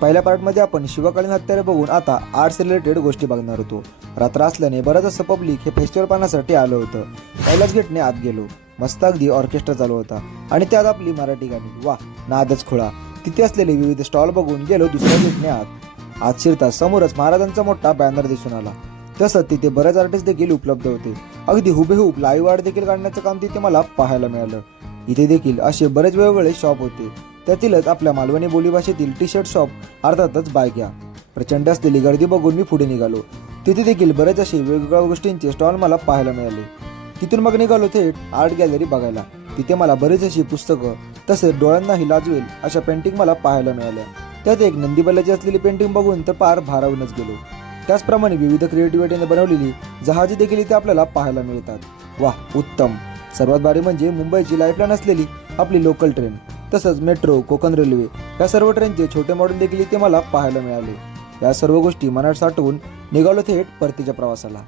पहिल्या पार्टमध्ये आपण शिवकालीन हत्यारे बघून आता आर्ट्स रिलेटेड गोष्टी बघणार होतो. रात्र असल्याने बरंच असं पब्लिक हे फेस्टिवल पाहण्यासाठी आलं होतं. पहिल्याच गेटने आत गेलो. मस्त अगदी ऑर्केस्ट्रा चालू होता. आणि त्यात आपली मराठी गाणी. वा नादच खुळा. तिथे असलेले विविध स्टॉल बघून गेलो दुसऱ्या गेटने आत. आज शिरता समोरच महाराजांचा मोठा बॅनर दिसून आला. तसंच तिथे बरेच आर्टिस्ट देखील उपलब्ध होते. अगदी हुबेहूब लाईव्ह आर्ट देखील काढण्याचं काम तिथे मला पाहायला मिळालं. इथे देखील असे बरेच वेगवेगळे शॉप होते. त्यातीलच आपल्या मालवणी बोलीभाषेतील टी शर्ट शॉप अर्थातच बायक्या प्रचंड असलेली गर्दी बघून मी पुढे निघालो. तिथे देखील बरेच असे वेगवेगळ्या गोष्टींचे स्टॉल मला पाहायला मिळाले. तिथून मग निघालो थेट आर्ट गॅलरी बघायला. तिथे मला बरीच अशी पुस्तकं तसेच डोळ्यांनाही लाजवेल अशा पेंटिंग मला पाहायला मिळाल्या. त्यात एक नंदीबल्लाची असलेली पेंटिंग बघून तर पार भारावूनच गेलो. त्याचप्रमाणे विविध क्रिएटिव्हिटीने बनवलेली जहाजे देखील इथे आपल्याला पाहायला मिळतात. वाह उत्तम! सर्वात भारी म्हणजे मुंबईची लाईफलाईन असलेली आपली लोकल ट्रेन तसंच मेट्रो कोकण रेल्वे या सर्व ट्रेनचे छोटे मॉडेल देखील इथे मला पाहायला मिळाले. या सर्व गोष्टी मनात साठवून निघालो थेट परतीच्या प्रवासाला.